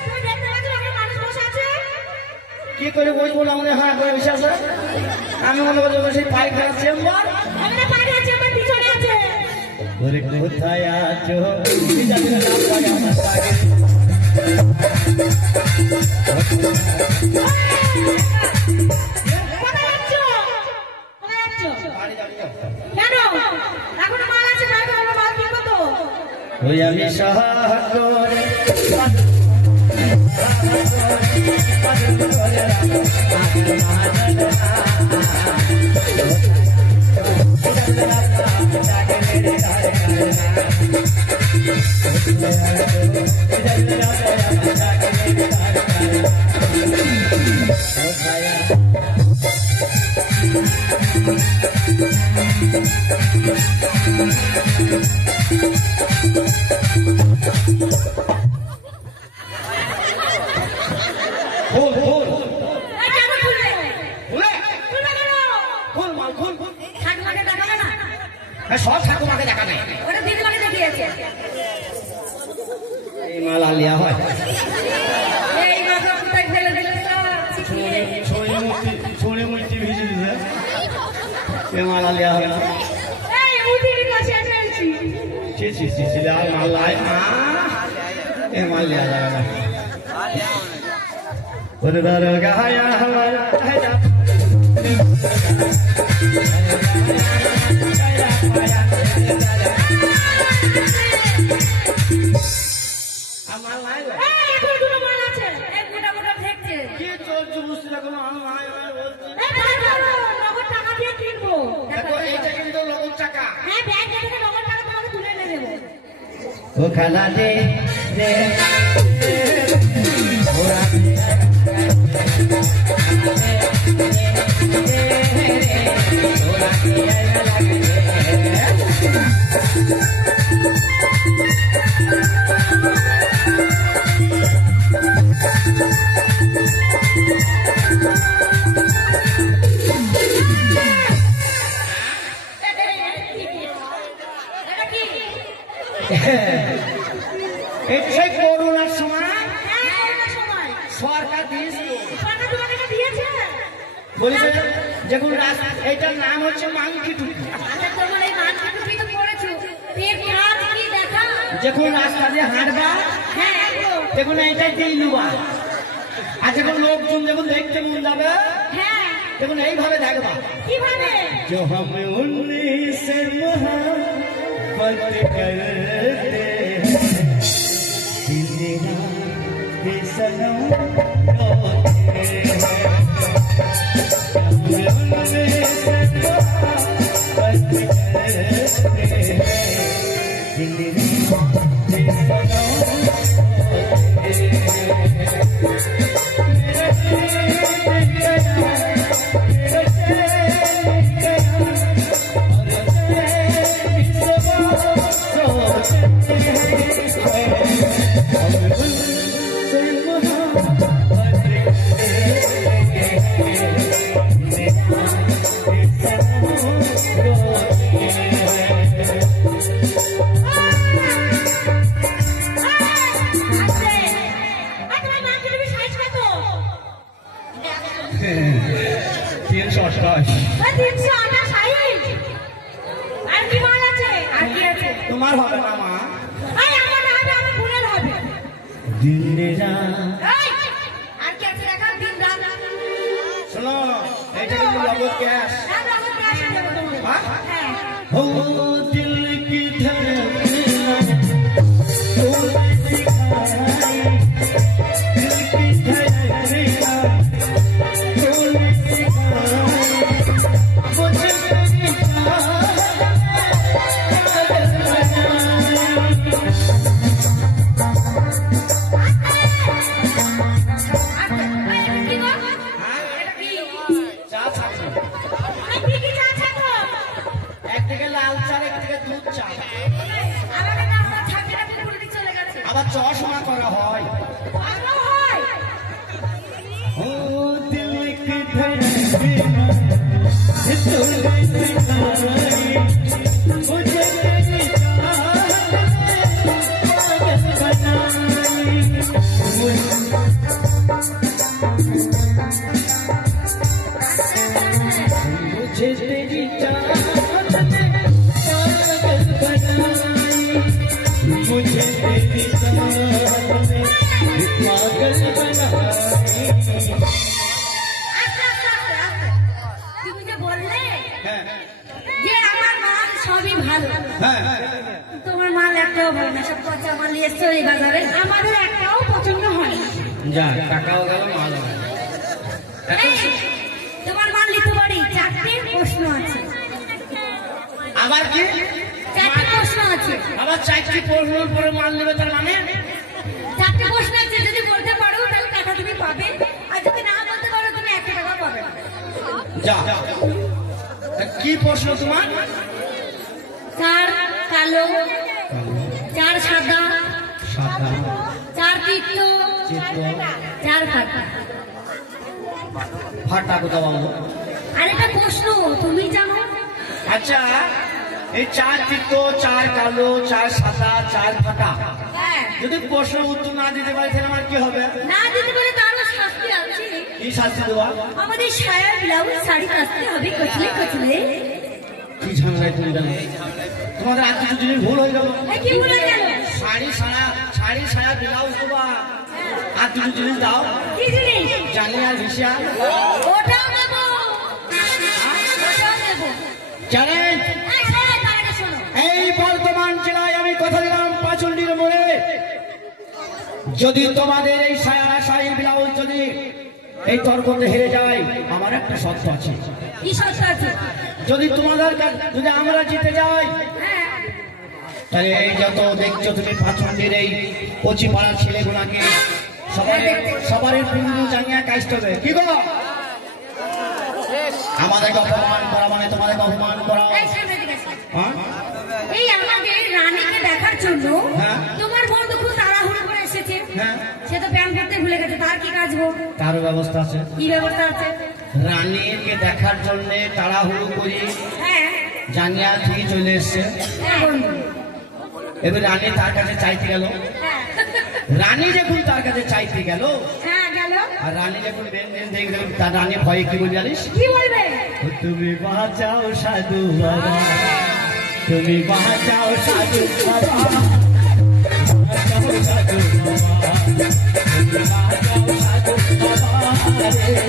তুমি দেখতে পাচ্ছ ওখানে মানুষ বসে আছে? কি করে বলবো না মনে হয় করে বসে আছে আমি মনে করছি সেই পায়খানা চেম্বার ওখানে পানি আছে, আমার পিছনে আছে। ওরে কোথায় আছো কি জানি না নাম পারে আমার পাগে কোথায় যাচ্ছ? কোথায় যাচ্ছ? বাড়ি যাবি না? কেন? এখনো মাল আছে, নয়তো আমরা মাল কিনবো তো। ওই আমি শহর করে खोल खोल এই কেন খুলবে? খুলে খুলবে কেন? खोल माल खोल ঠাকুমাকে দেখাবে না? সব ঠাকুমাকে দেখা নেই ওটা দিদিমাকে দেখিয়েছে। এই মালা লিয়া হয় এই মাথা কোথায় ফেলে দিলে তো? ছিটিয়ে। ছোড়ে মূর্তি ভিজে দিছে এই মালা লিয়া হয় না এই উঠির কাছে এসেছি। ছি ছি ছি ছি আর মালায় এই মাল লিয়া যাবে না বদর গায়া हमारा है আমার নাই এই এখন দুটো মাল আছে। এই মোটা মোটা দেখছে। কি চলছে বুঝতে লাগো না আমি নাই নাই বলছি এই দেখো, নগদ টাকা দিয়ে কিনবো। দেখো এইটা কিন্তু নগদ টাকা হ্যাঁ, ব্যাগ থেকে নগদ টাকা তোমাকে তুলে এনে দেবো। ও খালা দে দে ওরা এটা কি? এটা সেই করোনার সময় হ্যাঁ, করোনার সময়। সরকার দিয়েছিল সরকার তোমাকে এটা দিয়েছে? বলেছে যেগুলো এইটার নাম হচ্ছে মাংকি টুপি আচ্ছা, তোমার এই মানসিক টুপি তো পরেছো। এর কাজ কি দেখা? যখন রাস্তা দিয়ে হাঁটবা হ্যাঁ, একদম। দেখুন এইটাই দিয়ে লুবা আর যখন লোকজন যখন দেখতে মন যাবে হ্যাঁ, দেখুন এইভাবে দেখবা কিভাবে? जो हम 19 से मोहब्बत करते हैं दिल रात सनम रोते हैं हम 19 से मोहब्बत करते हैं दिल रात তোমার হবে না মা দিন শোনো এটা কিন্তু নগদ ক্যাশ हो दिल की धड़कन तूने सिखाई दिल की धड़कन तूने सिखाई मुझे तेरी একদিকে লাল চা একদিকে দুধ চা আবার চশমা করা হয় ও দিল কি ধড়কন तूने सिखाई मुझे तेरी मुझे तेरी चाहत ने पागल बनाई मुझे तेरी चाहत ने पागल बनाई তুমি যে বললে হ্যাঁ যে আমার মাল সবই ভালো, হ্যাঁ তোমার মাল একটাও ভালো না, সব পচা মাল নিয়ে এসছো এই বাজারে, আমাদের একটাও পছন্দ হয় না। যা টাকাও গেল মাল এই, তোমার মাল নিতে পারি, চারটে প্রশ্ন আছে। আবার কি চারটে প্রশ্ন আছে। আবার আবার 4টি প্রশ্নের পরে মাল নেবে তার মানে? 4টে প্রশ্ন আছে, যদি বলতে পারো তাহলে টাকা তুমি পাবে, আর যদি না বলতে পারো তুমি 1 টাকা পাবে না। যা, কি প্রশ্ন তোমার? 4 কালো, 4 সাদা, 4 তিক্ত, 4 ফাটা। ফাটা কোথা বলবো? আর এটা প্রশ্ন তুমি জানো? আচ্ছা, এই 4 তিক্ত, 4 কালো, 4 সাদা, 4 ফাটা, হ্যাঁ, যদি প্রশ্ন উত্তর না দিতে পারি তাহলে আমার কি হবে? না দিতে পারে তারও শাস্তি আছে। কি শাস্তি দেওয়া? আমাদের সায়া ব্লাউজ শাড়ি কাচতে হবে, কচলে কচলে। কি ঝামেলায় তুমি জানো? তোমাদের আর কিছু জিনিস ভুল হয়ে গেল। কি ভুলে গেল? শাড়ি সায়া ব্লাউজ দেবা, আর কিছু জিনিস দাও। কি জিনিস? জানিয়া ভিসা। ওটাও দেবো, ওটাও দেবো। চ্যালেঞ্জ। এই শোনো, তার আগে শোনো। এই বর্তমান জেলায় আমি কথা দিলাম পাঁচন্ডির মোড়ে, যদি তোমাদের এই সায়া ব্লাউজ যদি এই তর্কতে হেরে যায়, আমার একটা শর্ত আছে। কি শর্ত আছে? যদি তোমাদের যদি আমরা জিতে যাই, হ্যাঁ, তাহলে এই যত দেখছো তুমি পাঁচন্ডির এই কচি পাড়ার ছেলেগুলাকে সবারই পুরো জানিয়া কাজতে হবে। কি গো, আমাদেরকে অপমান করা মানে তোমাদেরকে অপমান করা। এই শোনো, এদিকে আসো। হ্যাঁ? এই আমাদের রানীকে দেখার জন্য হ্যাঁ। তোমার বন্ধু খুব তাড়াহুড়ো করে এসেছে। হ্যাঁ। সে তো প্যান করতে ভুলে গেছে, তার কি কাজ গো? তারও ব্যবস্থা আছে। কি ব্যবস্থা আছে? রানীকে দেখার জন্য তাড়াহুড়ো করি হ্যাঁ, জানিয়া ঠিকই চলে এসছে। হ্যাঁ বন্ধু। এবার রানী তার কাছে চাইতে গেল। হ্যাঁ, রানী যখন তার কাছে চাইতে গেল, হ্যাঁ গেল। আর রানী যখন দেখে গেল, তার রানী ভয়ে কি বলে জানিস? কি বলবে? তুমি বাঁচাও সাধু বাবা, তুমি বাঁচাও সাধু বাবা, বাঁচাও সাধু বাবা, তুমি বাঁচাও সাধু বাবা রে,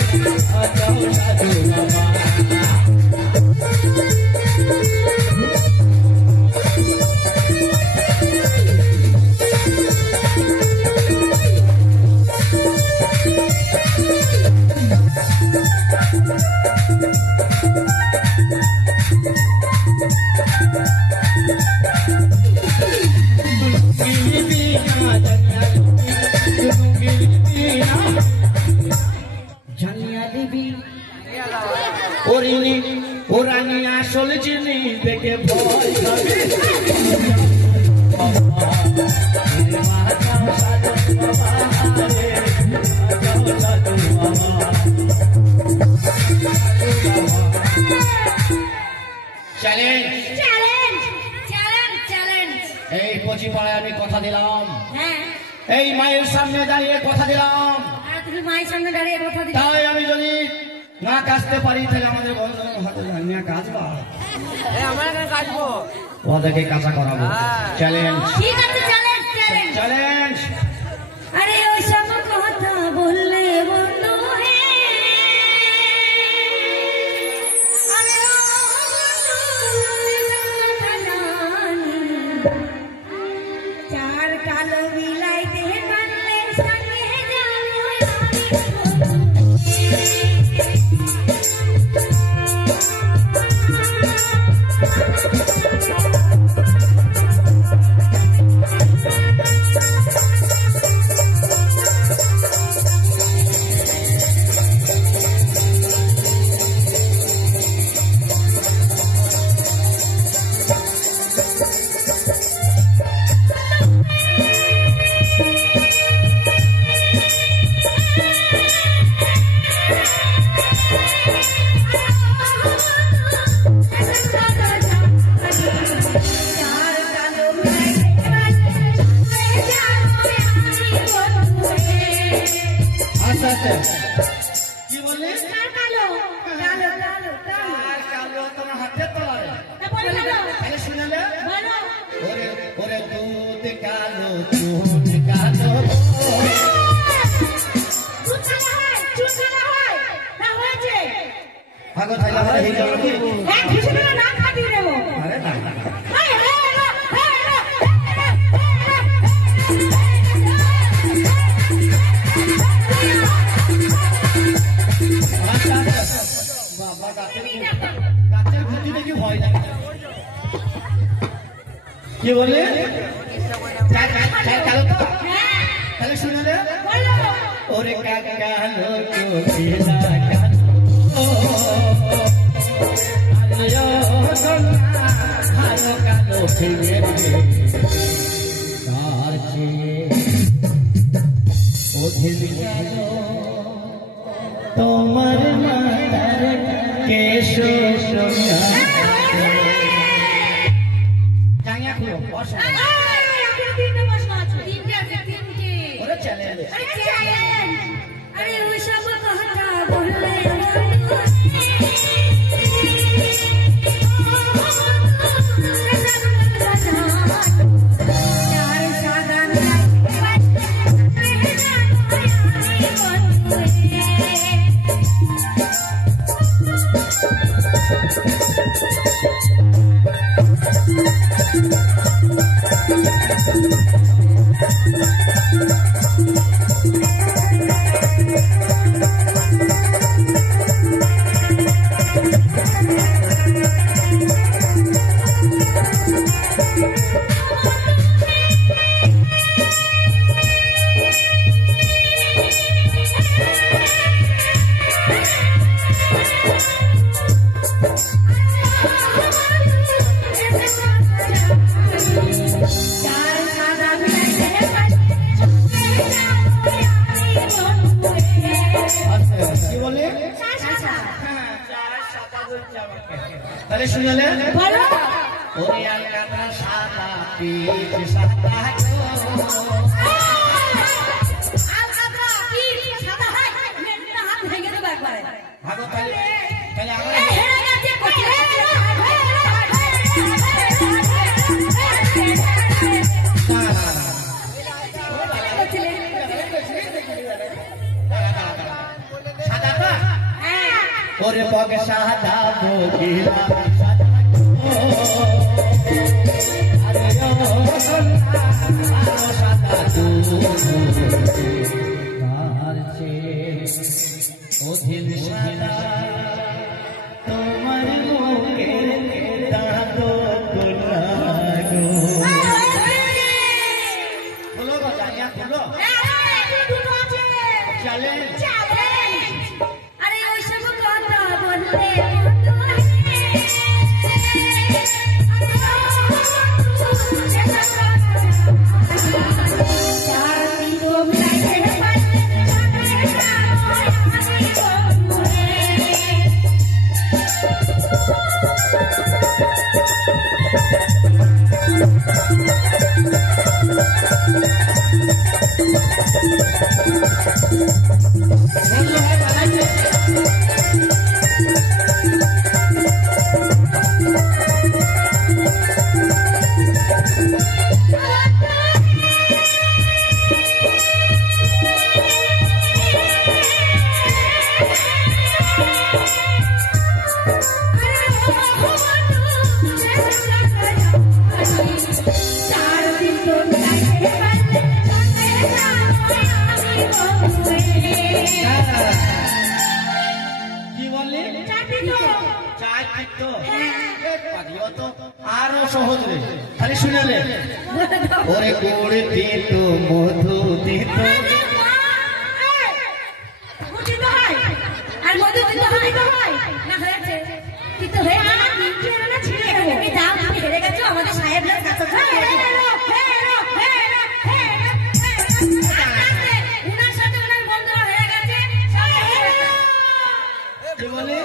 বাঁচাও সাধু বাবা। জানিয়া দিবি ওরিনি ওরানি আসল চিনি দেখে ভয় খাবে। Challenge, challenge, challenge, challenge. এই কচি পাড়ায় আমি কথা দিলাম, হ্যাঁ, এই মায়ের সামনে দাঁড়িয়ে কথা দিলাম, আর তুমি মায়ের সামনে দাঁড়িয়ে কথা দিচ্ছ। তাই আমি যদি না কাজতে পারি তাহলে আমাদের বন্ধু হাতে জানিয়া কাজবা, আমার এখানে কাটবো। ওদেরকে কাঁচা করাবো। চ্যালেঞ্জ, ঠিক আছে, চ্যালেঞ্জ, চ্যালেঞ্জ। চ্যালেঞ্জ। আরে ওই সব কথা বললে বন্ধু হে, আরে ও বন্ধু, চার কালো বিলাইতে পারলে সঙ্গে যাবো আচ্ছা আচ্ছা, কি বললি? কালো কালো কালো কালো আর কালো তোমার হাতের তলায়, তারপরে কালো তাহলে শুনেলে বলো ওরে ওরে দুধ কালো চুন কালো, চুন হয় না হয়েছে ভাগো থাইলা ভাই হয়ে গেল কি? হ্যাঁ ঘুষে না খাটিয়ে দেবো আরে না না, হাই হাই আচ্ছা আচ্ছা, বাবা গাছের গুটি দেখি ভয় লাগে। কি বলে কালো তো তাহলে শুনে নে ওরে কালো কোকিলা কালো কালো ফিরে তার চেয়ে অধিক কালো তোমার মাতার কেশ সোনা জাঙ্গিয়া খুলো अरे वो सब कहता बोले তাহলে শুনলে বলো ওরে আলকাতা সাদা পিচ সাদা আলকাতা পিচ সাদা হয় মেয়েটা হাত ভেঙে দেব একবারে ভাগো তাহলে তাহলে আমরা হেরে গেছে সাদাটা ওরে পগ সাদা বগিলা আরে ও সাদা তার চেয়ে অধিক সাদা তোমার মুখের দাঁত গোলাগো বলো গো জানিয়া বলো চলে अरे वो सब कहता बोले কি বললি আরো সহজ রে খালি শুনে নে ওরে গোড়ে দিত মধু দিত আর মধু দিতে হয় না হয়েছে দিতে হয়ে না ছিঁড়ে গেছে দাম তুমি হেরে গেছো আমাদের সাহেবরা কাছে উনার সাথে উনার বন্ধুরা হেরে গেছে কি বলে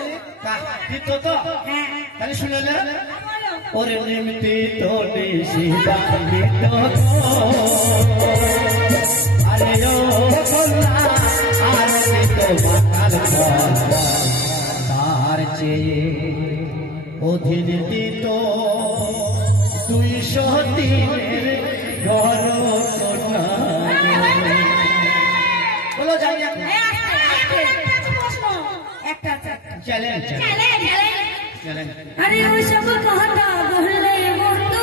দিত তো খালি শুনে নে ওরে নিমতি তো নিশিদা দিত আরে ও কন্যা আর দিত মাতার তার চেয়ে অধীন দিত 200 দিনের ঘর কন্যা বলো যাই একটা চ্যালেঞ্জ চ্যালেঞ্জ अरे वो सब कहता बोले बंधु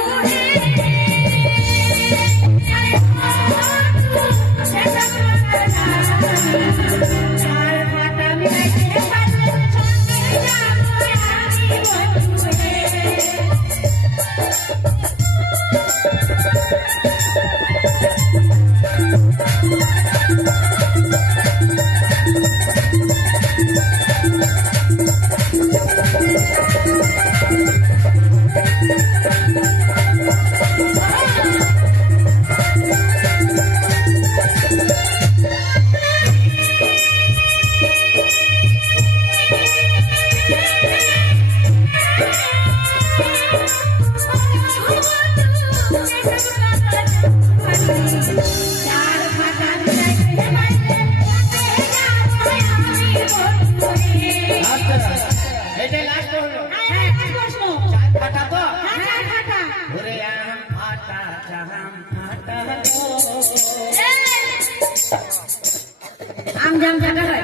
আম জাম জায়গা হয়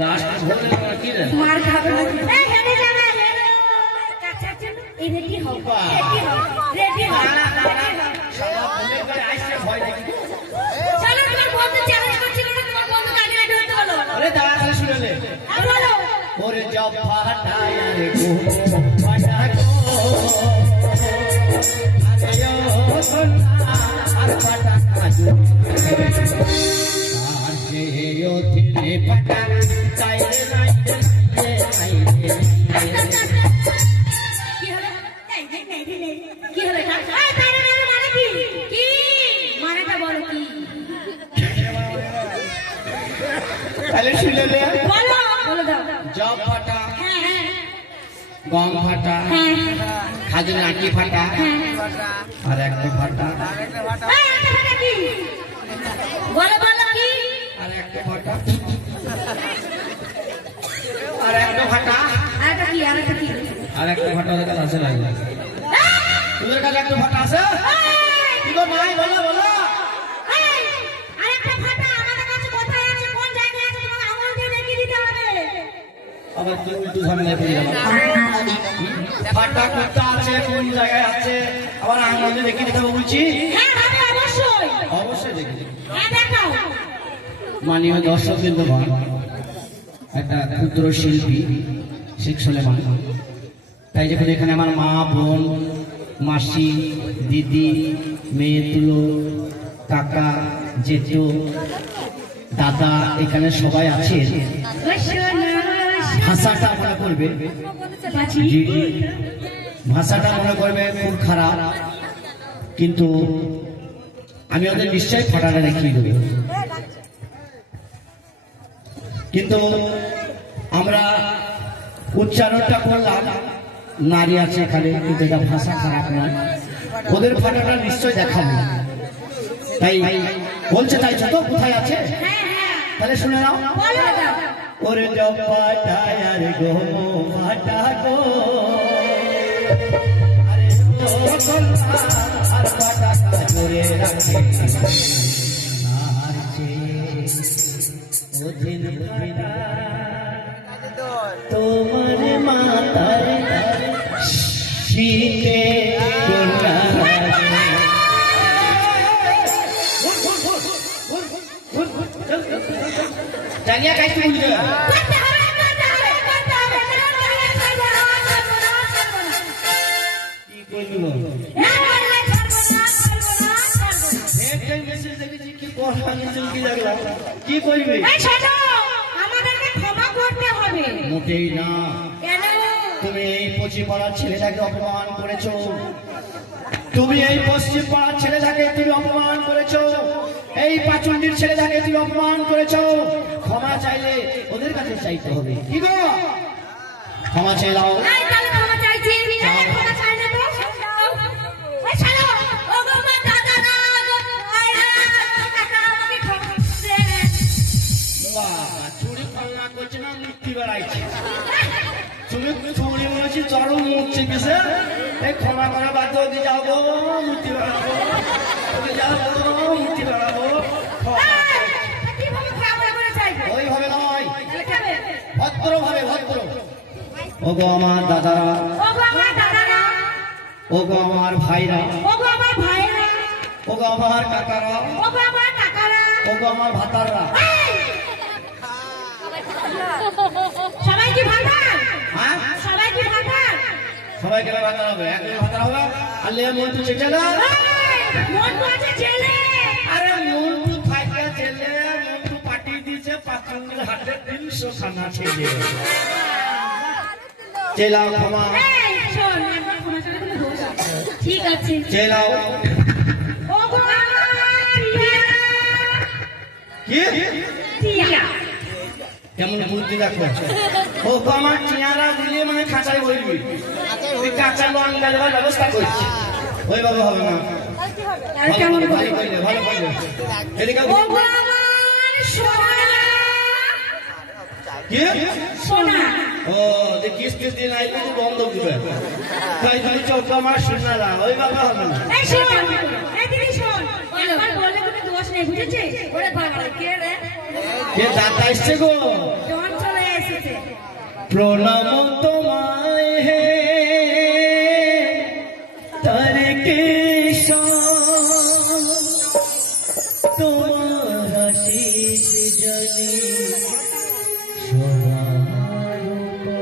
লাস্ট কি রে মার খাবে এই হেনে জানা কাচ্চা চলো এই রেডি হও রেডি হও সারা ফোনে করে আইছে ভয় দেখি চলো তোমার বন্ধু চ্যালেঞ্জ করছিল না তোমার বন্ধু গাড়ি গাড়ি হতে বলো আরে দাঁড়া খালি শুনে লে বলো ওরে জব ফাটায় রে গো ফাটা গো আজও সোনা আর ফাটা কাজু আর যে ওঠে ফাটা চাইলে নাইতে কি হলো কি হলো এই তারে মানে কি কি মানেটা বলো কি তাহলে শুনে লে বলো বলে দাও জব ফাটা হ্যাঁ হ্যাঁ গম ফাটা হ্যাঁ খাজুর আঁটি ফাটা আর একটা ফাটা এই এটা ফাটা কি বলো বলো কি আর একটা ফাটা আর একটা ফাটা আরেকটা কি আরেকটা কি আর একটা ফাটা ওদের কাছে আছে নাই তোদের কাছে একটা ফাটা আছে কি গো নাই বলো বলো এই আরেকটা ফাটা আমাদের কাছে কোথায় আছে কোন জায়গায় আছে তোমার আঙুল দিয়ে দেখিয়ে দিতে হবে আবার তুই উল্টো ঝামেলায় পড়ে যাবো ফাটা কোথা আছে কোন জায়গায় আছে আবার আঙুলে দেখিয়ে দিতে হবে বলছি হ্যাঁ হবে অবশ্যই অবশ্যই দেখি হ্যাঁ দেখাও মানীয় দর্শক বিন্দুগণ একটা ক্ষুদ্র শিল্পী শেখ সুলেমান তাই যখন এখানে আমার মা বোন মাসি দিদি মেয়ে তুলো কাকা জেঠু দাদা এখানে সবাই আছে ভাষাটা মনে করবে জি, ভাষাটা মনে করবে খুব খারাপ কিন্তু আমি ওদের নিশ্চয়ই ফাটাটা দেখিয়ে দেবো কিন্তু আমরা উচ্চারণটা করলাম নারী আছে এখানে কিন্তু এটা ভাষা খারাপ নয় ওদের ফাটাটা নিশ্চয় দেখাবো তাই বলছে তাই ছোট কোথায় আছে তাহলে শুনে নাও বলো দাও ওরে জপাটায় আরে গো ফাটা গো আরে গো আর ফাটা জোরে রাখে আর যে ওদিন ভাইরা তোমার মাতার শীতে গোলা জানিয়া কাইতে বুঝবে করতে হবে কি কইব না বললে ছাড়বো না একটাই মেসেজ দেখেছি কি পড়া নিচে কি লাগলাম কি কইবে এই শোনো আমাদেরকে ক্ষমা করতে হবে মোটেই না কেন তুমি এই পশ্চিম পাড়ার ছেলেটাকে অপমান করেছো তুমি এই পশ্চিম পাড়ার ছেলেটাকে তুমি অপমান করেছো এই পাচুন্ডির ছেলেটাকে তুমি অপমান করেছো ক্ষমা চাইলে ওদের কাছে চাইতে হবে কি গো ক্ষমা চাইলাও এই তাহলে ক্ষমা চাইছি ক্ষমা চাই না তো এই ছাড়ো ও গো মা দাদা না গো আয়রা কাকা আমাকে ক্ষমা দে বাবা চুরি পাল্লা করছে না মূর্তি বেড়াইছে তুমি চুরি মনেছি চরম মুখছে কিসে এই ক্ষমা করা বাধ্য দিয়ে যাও গো মূর্তি বেড়াবো যাও গো মূর্তি বেড়াবো কিভাবে ক্ষমা করে চাইবে ওইভাবে নয় তাহলে খাবে ভদ্রভাবে ভদ্র ও গো আমার দাদারা ও গো আমার দাদারা ও গো আমার ভাইরা ও গো আমার ভাইরা ও গো আমার কাকারা ও গো আমার কাকারা ও গো আমার ভাতাররা সবাই কি ভাতার হ্যাঁ সবাই কি ভাতার সবাইকে ভাতার হবে একজন ভাতার হবে আর লে মন্ত্রী চেটে না এই মন্টু আছে জেলে। আরে মন্টু থাকে জেলে, মন্টু পাঠিয়ে দিয়েছে পাঁচজনের হাতে 300 খানা ছেলে। চেলাও ক্ষমা, এই, শোন, একবার কোনো সাথে কোনো দোষ আছে। ঠিক আছে। চেলাও। ও গো আমার টিয়া। কি টিয়া। কেমন বুদ্ধি দেখো। ও তো আমার চেয়ারা দিলে মানে খাঁচায় বলবি, কাঁচা লোন দেওয়ার ব্যবস্থা করছি। ওইভাবে হবে না, আর কেমন ভালো করলে ভালো করলে। এদিকে ও গো আমার সোনা। কি সোনা। ও যে কিস্তি দিন আইবি তুই বন্ধ দিবে, তাই তুমি চোখ আমার শোনা না, ওইভাবে হবে না। এই শোন, এই দিদি শোন, একবার বললে কোনো দোষ নেই, বুঝেছিস? ওরে বাবা, কে রে? কে দাদা এসছে গো? জন চলে এসেছে। প্রণাম তোমায় হে তারকেশ্বর, তোমার আশীষ জানি সবার উপর।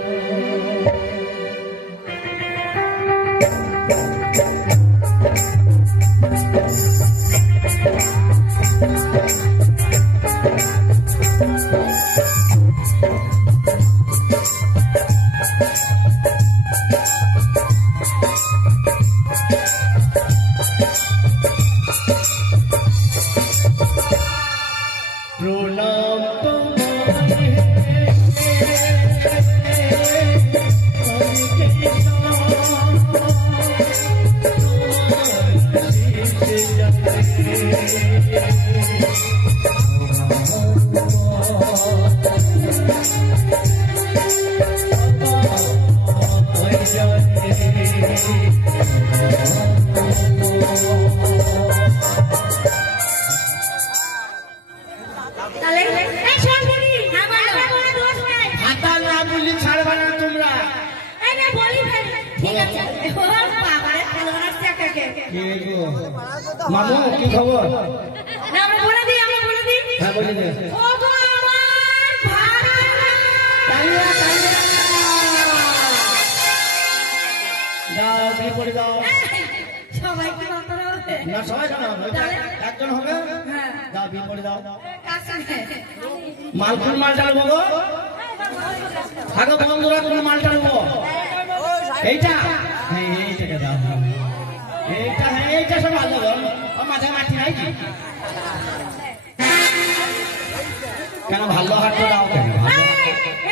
প্রণাম তোমায় তাহলে এই শোন দিদি, আমার কোনো দোষ নেই। হাতা না বললি ছাড়বে না তোমরা। এই না বলি ফেল। ঠিক আছে। ও বাবা রে, ভালো আসছে কাকে। কে গো? মামু কি খবর? না আমরা বলে দিই, আমরা বলে দিই। হ্যাঁ বলি দে। ও গো আমার ভাড়া। তাইয়া দাও দিয়ে পড়ে দাও। সবাই কি বাবা হবে? না সবাই কেন হবে? একজন হবে। হ্যাঁ। দাও দিয়ে পড়ে দাও। কাছে। মাল কোন মাল টানবো গো? আগো বন্ধুরা কোন মাল টানবো? এইটা হ্যাঁ এইটাকে দাও। এইটা হ্যাঁ এইটা সব ভালো গো। ও মাঝে মাটি নাই কি? কেন ভালো হাত তো দাও কেন?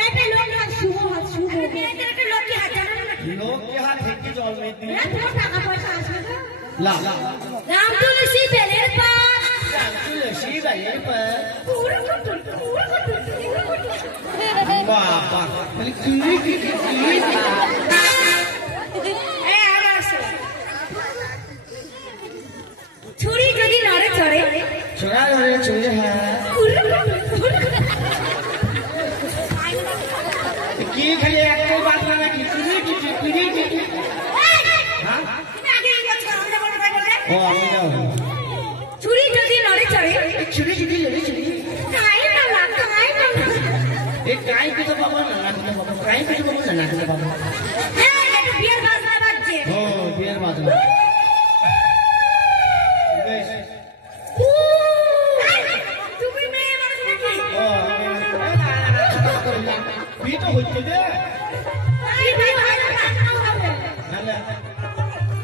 এটা লোক হাত শুভ হাত শুভ। এটা একটা লোকই হাত জানো না? লোক কে হাত থেকে জল মেয়ে দিলে? তোমার টাকা পয়সা আসবে তো? লা রাম তুলসী বেলের পাতা। তুলসী বাইয়ের পর পুরো কত পুরো কত। বাবা মানে কি এই আর আসো। ছুরি যদি নড়ে চড়ে। ছোড়া ধরে চলে হ্যাঁ পুরো কত পুরো কত। কি খালি একটাই বাদ না নাকি তুই কি হ্যাঁ তুমি আগে এই কথা আমরা বড় ভাই বলে। ও আমি দাও ছুরি যদি নড়ে চড়ে। ছুরি যদি লড়ে চলি কাই না কাই না। এই কাই কিছু পাবো না নাকি পাবো কাই কিছু পাবো না নাকি পাবো এই এটা বিয়ের বাজনা বাজছে। ও বিয়ের বাজনা বেশ তুমি মেয়ে মানুষ নাকি? ও বিয়ে তো হচ্ছে দে এই বিয়ে ভালো না হবে।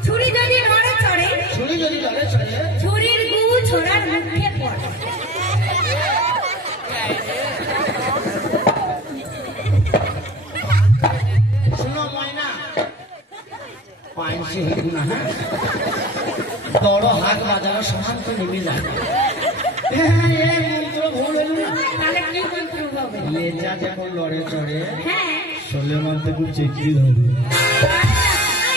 ছুরি যদি নড়ে চড়ে। ছুরি যদি লড়ে চলে ছুরির গু ছোড়ার মুখে পড়ে। শুনো ময়না পাঁচশো হিন্দু না হ্যাঁ বড় হাত বাজানো সমান তো নেমে যায় মন্ত্র ভুল হলো না তাহলে কি মন্ত্র হবে? লেজা যখন লড়ে চড়ে হ্যাঁ। শোলে মানতে খুব চেকিয়ে ধরবে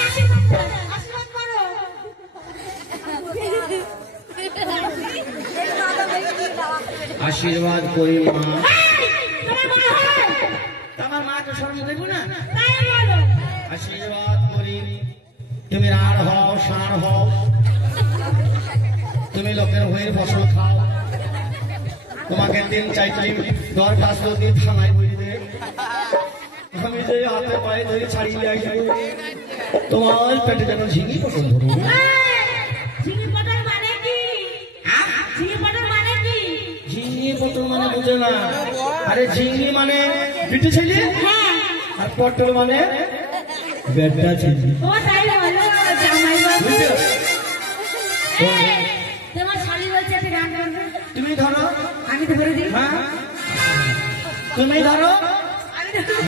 আশীর্বাদ করো। আশীর্বাদ করি মা তোমার মনে হয়? আমার মাকে স্মরণ দেবো না তাই বলো। আশীর্বাদ করি তুমি রার হও সার হও তুমি লোকের হয়ে ফসল খাও তোমাকে 3-4 দরখাস্ত দিয়ে থানায় বলি দে আমি যে হাতে পায়ে ধরে ছাড়িয়ে আসবো তোমার পেটে যেন ঝিঙি পছন্দ ধরবো ঝিঙে পাতার বোঝে না। আরে ঝিঙ্গি মানে বিটি ছেলে, হ্যাঁ আর পটল মানে বেটা ছেলে। ও তাই বলো জামাই বাবু। বুঝছো? এই, তোমার শালি বলছে একটা গান করবে, তুমি ধরো, আমি তো করে দিই। হ্যাঁ তুমি ধরো,